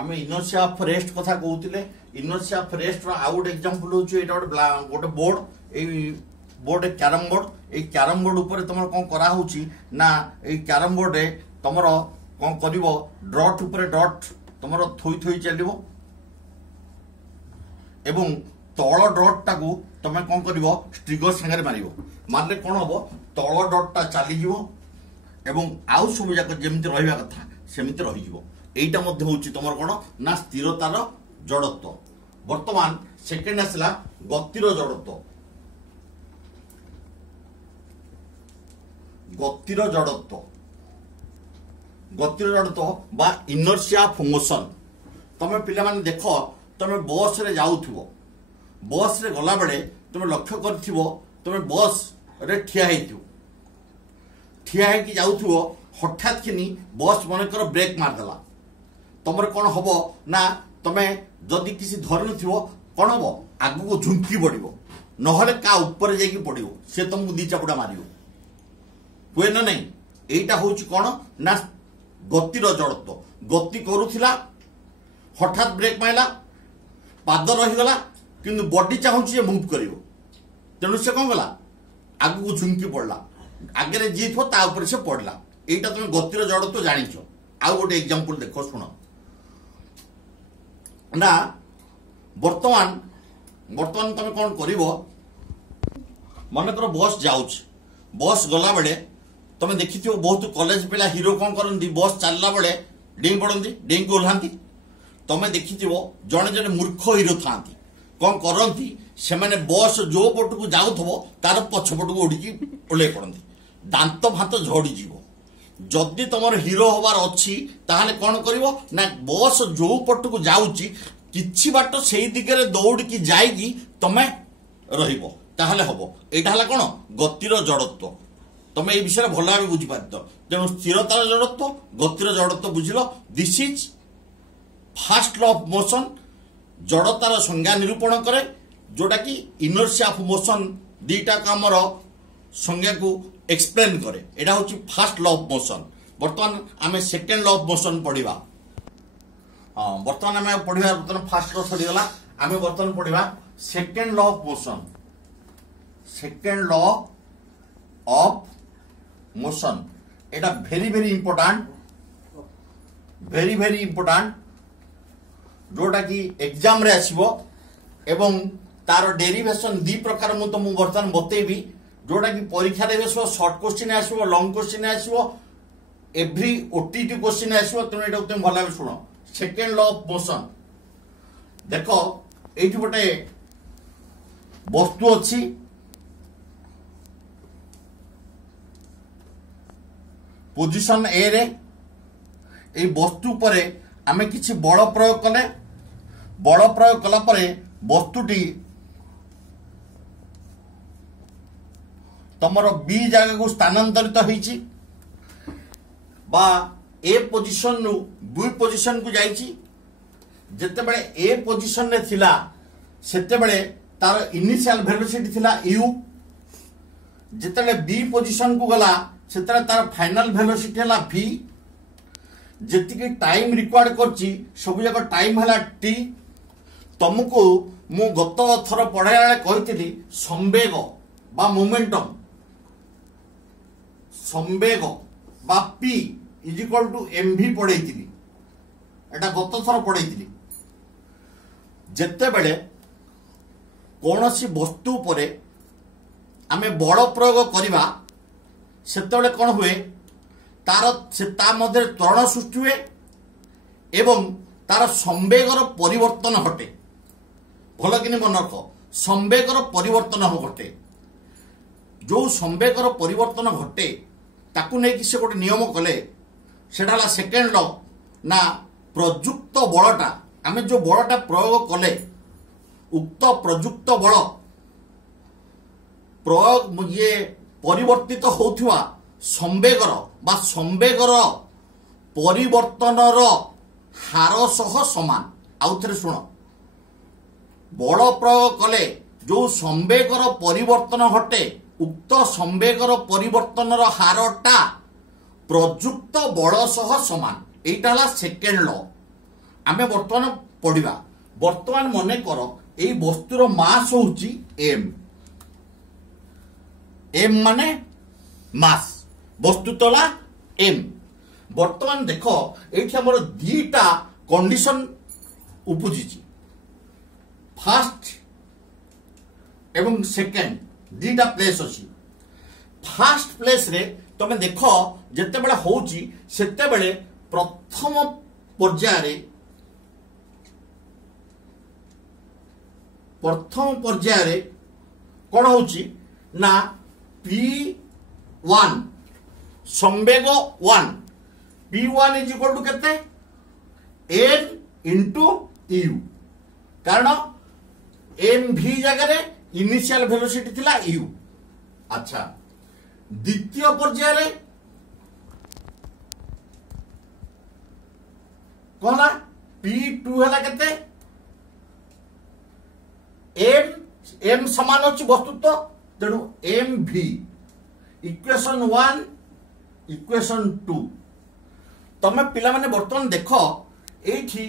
आम inertia of rest कथा कहते इनर्शिया ऑफ रेस्ट आउ गोटे एग्जांपल होची एटा गोटे बोर्ड ए बोर्ड कैरम बोर्ड ए कैरम बोर्ड ऊपर तुम कौन करा होची ना ए कैरम बोर्ड रे तुमर कौन करिवो डॉट ऊपर डॉट तुमर थोई थोई चलिवो एवं तल डॉट टाकू तुम कौन करिवो स्ट्रिगर संगे मारिवो मारले कौन हबो तल डॉट टा चली जीवो एवं आउ सब जाक जेमती रहिबा कथा सेमती रहि जीवो एटा मध्ये होची तुमर कोन ना स्थिरतार जड़त्व वर्तमान सेकेंड आसला गतिर जड़त्व गतिर जड़त्व बा इनर्शिया ऑफ मोशन तमे पिला माने देखो तमे बस रे जाउथुबो बस रे गला बेले तमे लक्ष्य करथिबो तमे बस रे ठिया हेतु ठिया हे कि जाउथुबो हठात किनी बस मन कर ब्रेक मार देला तमर कौन हम ना तमें जदि किसी धरन थो कौन हम आग को झुंकी पड़ो नहले का ऊपर जाकि पड़ो से तुमको दी चापुड़ा मार हुए ना नहीं यहीटा हूँ कौन ना गतिर जड़त्व गति करुला हठात ब्रेक मारला पाद रहीगला किंतु बॉडी चाहूँ मुव कर तेणु से कौन गला आग को झुंकी पड़ला आगे जी थो तापर से पड़ला यहीटा तुम गतिर जड़त्व जानिच आउ गोटे एग्जांपल देख शुण ना वर्तमान तुम कौन कर मन कर बस जाऊच बस गला बेले तुम देखी बहुत कॉलेज पिला हीरो कौन करती बस चलला बेले डेई पड़ती डेई को ओह्लांती तुम देखी जड़े जड़े मूर्ख हीरो था कौन करती से मैंने बस जो पट को जाऊ तार पछपट को उड़ी ओल्ले पड़ती दांत भात झड़ी जीव जदि तुम हीरो हबार अच्छी ताहले कौन करिवो ना बस जो पट को जाऊची किछि बाट सेई दिगरे दौड़ी जाइगी तमे रहिबो ताहले हबो एटा हला कोन गतिर जड़त्व तमे ए विषय भल भाव बुझी पारत तेणु स्थिरतार जड़त्व गतिर जड़त्व बुझिलो this is first law of motion जड़तार संज्ञा निरूपण करे जोटा कि इनर्शिया ऑफ मोशन दीटा कामर संज्ञा को एक्सप्लेन करे एटा होची फास्ट लॉ ऑफ मोशन वर्तमान आमे सेकेंड लॉ ऑफ मोशन पढ़िबा वर्तमान आमे पढ़िबा वर्तमान फास्ट लॉ सरी गला आमे वर्तमान पढ़िबा second law of motion second law of motion एटा वेरी वेरी इंपोर्टेंट जोटा कि एग्जाम रे आसीबो एवं तार डेरिवेशन दी प्रकार मु तुमको वर्तमान बतेबी जोटा कि परीक्षा रे शॉर्ट क्वेश्चन आसो लॉन्ग क्वेश्चन आसो एवरी ओटीटी क्वेश्चन आसो तेणु तुम भल भाव शुण सेकेंड लॉ ऑफ मोशन देखो ये गोटे वस्तु अच्छी पोजिशन ए रे ए वस्तु पर आमे किछि बल प्रयोग कले बल प्रयोग कला परे वस्तुटी तमर बी जगह को स्थानांतरित होईची बा ए पोजीशन नु बी पोजीशन को जाईची जते बेले ए पोजीशन रे थिला सेते बेले तार इनिशियल वेलोसिटी थिला u जते बेले बी पोजीशन को गला सेते तार फाइनल वेलोसिटी हला v जति टाइम रिक्वायर्ड करची सब जगह टाइम हला t तुमको मु गत थर पढ़ाया कही संवेग बा मोमेंटम संवेग बा p is equal to mv पढ़े एटा गत थर पढ़े जेते बेले कौन सी वस्तु परे आमे बल प्रयोग करिबा सेते बेले कौन हुए तार से ता मध्य त्वरण सृष्टि हुए एवं तार संवेगर परिवर्तन घटे भल कि मन रख संवेगर परिवर्तन घटे जो संवेगर परिवर्तन घटे ताकू नहीं कि से गोटे नियम कले सेटा सेकेंड लॉ ना प्रयुक्त बलटा आमे जो बलटा प्रयोग कले उक्त प्रयुक्त बल प्रयोग ये परिवर्तित होथुआ संवेगर बा संवेगर परिवर्तनर हार सह समान आउ थे शुण बल प्रयोग कले जो संवेगर परिवर्तन घटे उक्त संवेगर परिवर्तनर हारटा प्रयुक्त बल सह समान एटा सेकेंड लॉ आमे वर्तमान पढ़िबा वर्तमान मने कर एई वस्तुर मास होउची m m माने मास वस्तु तला m वर्तमान देख एठी हमर दीटा कंडीशन उपजिची फर्स्ट एवं सेकेंड दीटा प्लेस अछि फर्स्ट प्लेस रे तमे देख जेते बेले होउची सेते बेले प्रथम पर्याय रे कोन होउची ना P1 संवेग 1 P1 इज इक्वल टू केते n into u कारण mv जगह रे इनिशियल वेलोसिटी थिला u अच्छा द्वितीय पर्याय रे कोला P2 हला केते m समान अछि वस्तुत्व तेणु mv इक्वेशन 1 इक्वेशन 2 तमे पिला माने वर्तमान देख एठी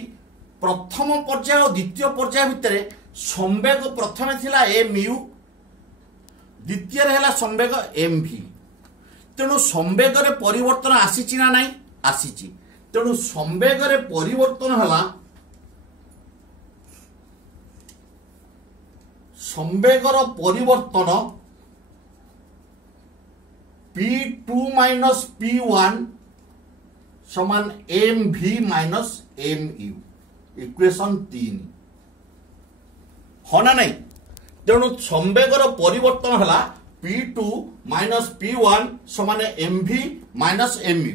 प्रथम पर्याय और द्वितीय पर्याय भितर संवेग प्रथमे थिला mu द्वितीय है संवेग mv तेणु संवेग रे परिवर्तन आसीची ना नहीं आसीची तेणु संवेग रे परिवर्तन हला संवेगर परिवर्तन P2 माइनस P1 समान mv माइनस mu इक्वेशन 3 होना नहीं तेणु संवेगर परिवर्तन हला P2 माइनस P1 समान mv माइनस mu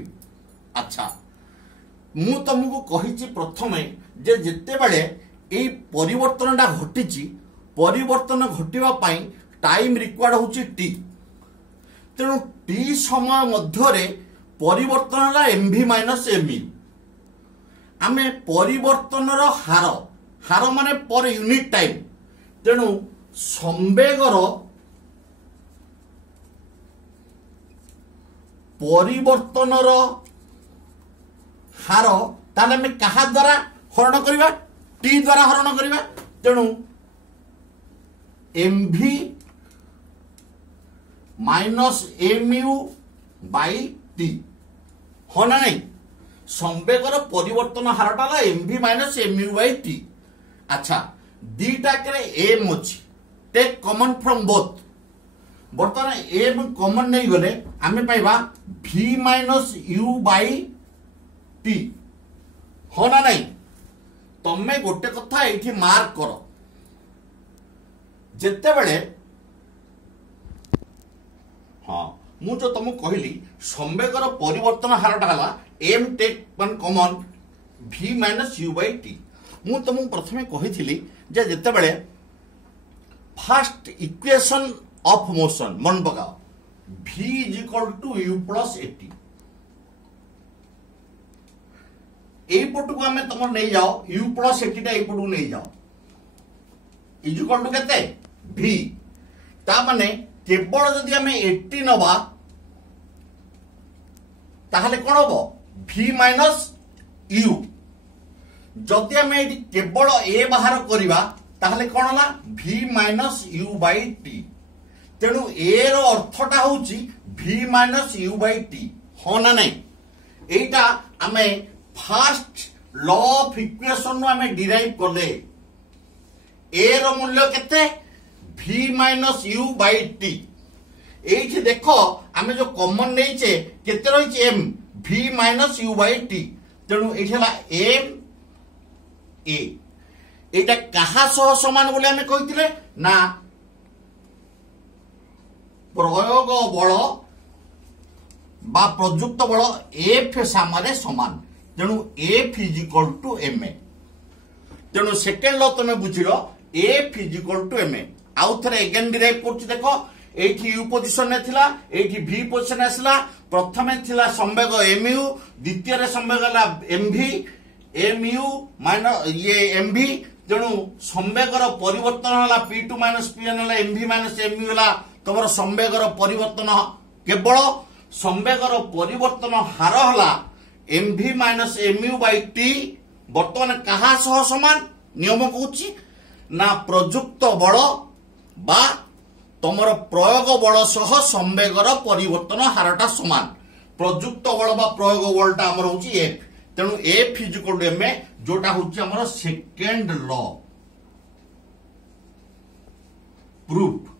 अच्छा मु तुमको कहिछि प्रथमे जे जेते बेले एई परिवर्तनटा घटिछि परिवर्तन घटिबा पई टाइम रिक्वायर्ड होछि t तेणु t समय मध्यरे परिवर्तन हला mv माइनस mu आमे परिवर्तनर हार माने पर यूनिट टाइम तेणु संवेगर परिवर्तनर हार ताले में कहा द्वारा हरण करिबा t द्वारा हरण करिबा तेणु mv minus mu by t होना नहीं संवेगर परिवर्तन हारटा ला mv minus mu by t अच्छा दीटा करे m अछि टेक कॉमन फ्रॉम बोथ वर्तमान m कॉमन नहीं गले आमे पाइबा v minus u by t होना नहीं तमे गोटे कथा एठी मार्क करो जेते बेले हाँ मु जो तुमको कहली संवेगर परिवर्तन हारटा हला m take one common v minus u by t मु तुमको प्रथमे कहिथिली जे जेते बेले फर्स्ट इक्वेशन ऑफ मोशन मन पकाओ v is equal to u plus at एई पटु को हमें तुम नहीं जाओ u प्लस at टा एई पटु नहीं जाओ इज इक्वल टू केते v ता माने केवल जदि हमें 80 नबा ताहले कोन होबो v माइनस u जदि हमें केवल a बाहर करिबा ताहले कोन होला v minus u by t तेणु a रो अर्थटा होउची v minus u by t होना नहीं एटा हमें फर्स्ट लॉ ऑफ इक्वेशन हमें डिराइव करले a रो मूल्य केते v minus u by t एठी देखो हमें जो कॉमन नहींचे केते रहिचे m v minus u by t तेणु एठी हला m a एटा कहा सह समान बोले हमें कहिथिले ना प्रयोग बल बा प्रयुक्त बल F सामने समान तेणु F is equal to ma तेणु सेकेंड लॉ तुम बुझिलो F is equal to ma आउ थरे अगेन डिराइव करछि देखो एठी u पोजीशन ने थिला एठी v पोजीशन आसला प्रथमे थिला संवेग mu द्वितीय रे संवेग हला mu माइनस ये mv तेणु संवेगर परिवर्तन हला P2 माइनस P1 हला mv माइनस mu हला तमर संवेगर परिवर्तन केवल संवेगर परिवर्तन हार हला mv minus mu by t बर्तमान कहा सह समान नियम कहूची ना प्रयुक्त बल बा तुमर प्रयोग बल सह संवेगर परिवर्तन हारटा समान प्रयुक्त बल बा प्रयोग बलटा आमर होची एफ तेणु F is equal to M A जोटा होची आमर सेकेंड लॉ प्रूफ